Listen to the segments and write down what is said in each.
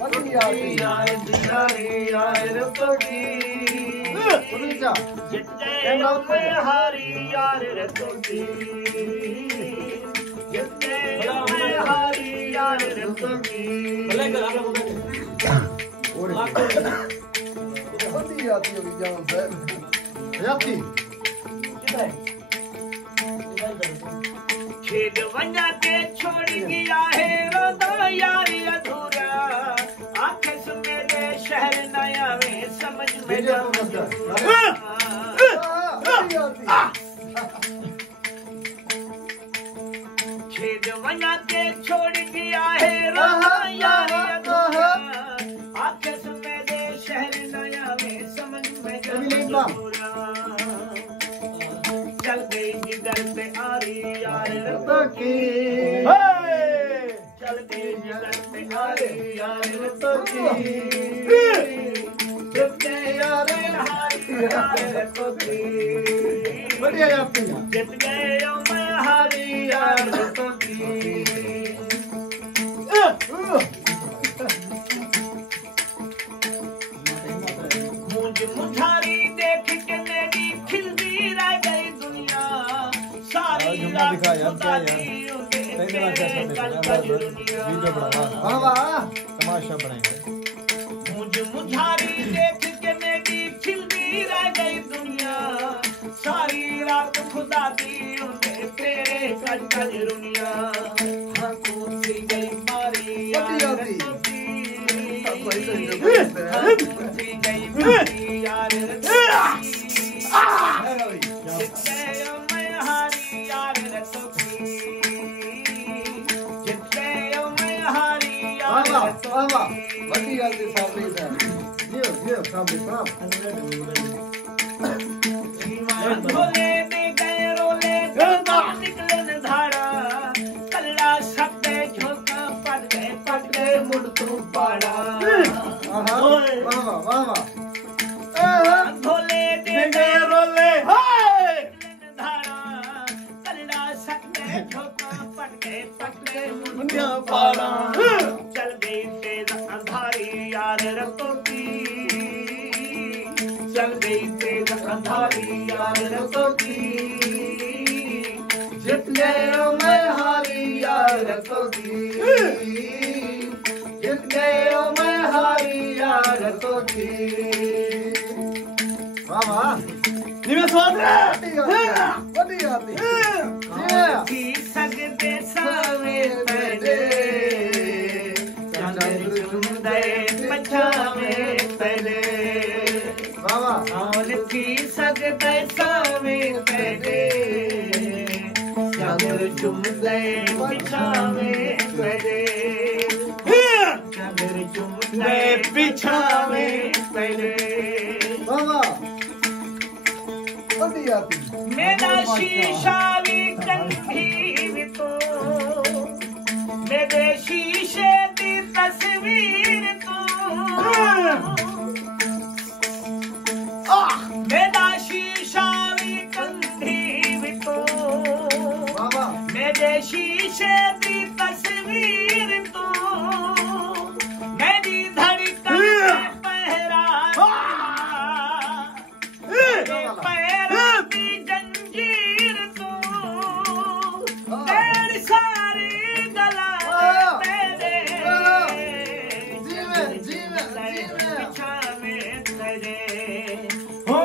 यार दियारी यार पगी जितने मैं हारी यार रखोगी जितने मैं हारी यार रखोगी खेद वना के छोड़ गया है रोदा यारी अधूरा आंखें से मेरे शहर नया में समझ में खेद वना के छोड़ गया है रोदा यारी अधूरा आंखें से मेरे शहर नया में समझ में चल गई जिगर पे आ रही यार रखोगी चल गई जिगर पे आ रही यार रखोगी जितने यार हारी यार रखोगी बढ़िया जितने मैं हारी यार रखोगी मुझ मुझारी देख के मेरी खिलती रह गई दुनिया सारी रात तमाशा बनाएंगे मुझ मुझारी देख के मेरी खिलती रह गई दुनिया सारी रात खुदा दी तेरे कज कज दुनिया हाँ कूदी गई मारी यार यार मैं हारी यार रखोगी जितने मैं हारी यार ढोले में गए रोले निकले धारा कल्ला सकते झोंका पट गए मुड़ तू पाड़ा ढोले दे गए रोले धारा कल्ला सकते झोंका पट गए मुड़ पाड़ा चल गई तेज अंधारी यार रखोगी चल गई तेज अंधारी यार रखोगी जितने मैं हारी यार रखोगी जितने मैं हारी यार रखोगी सकते सावे पहले पछावे पहले और थी सकते सावे पहले चंद्र चुम गए पिछावे पहले चंद्र चुम गए पिछावे पहले मेरा शीशा भी कंधी भी तो मेरे शीशे की तस्वीर तो मेरा शीशा भी कंधी भी तो मेरे शीशे की तस्वीर तो मेरी धड़कन में पहरा पैरों की जंजीर तो तेरी सारी गला तेरे पिछावे तेरे हो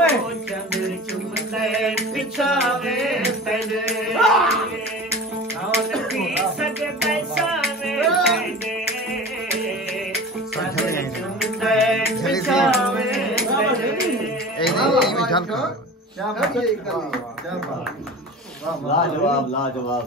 चंद्र चुम गए पिछावे तेरे और भी सकते सावे तेरे चंद्र चुम गए पिछावे लाजवाब लाजवाब।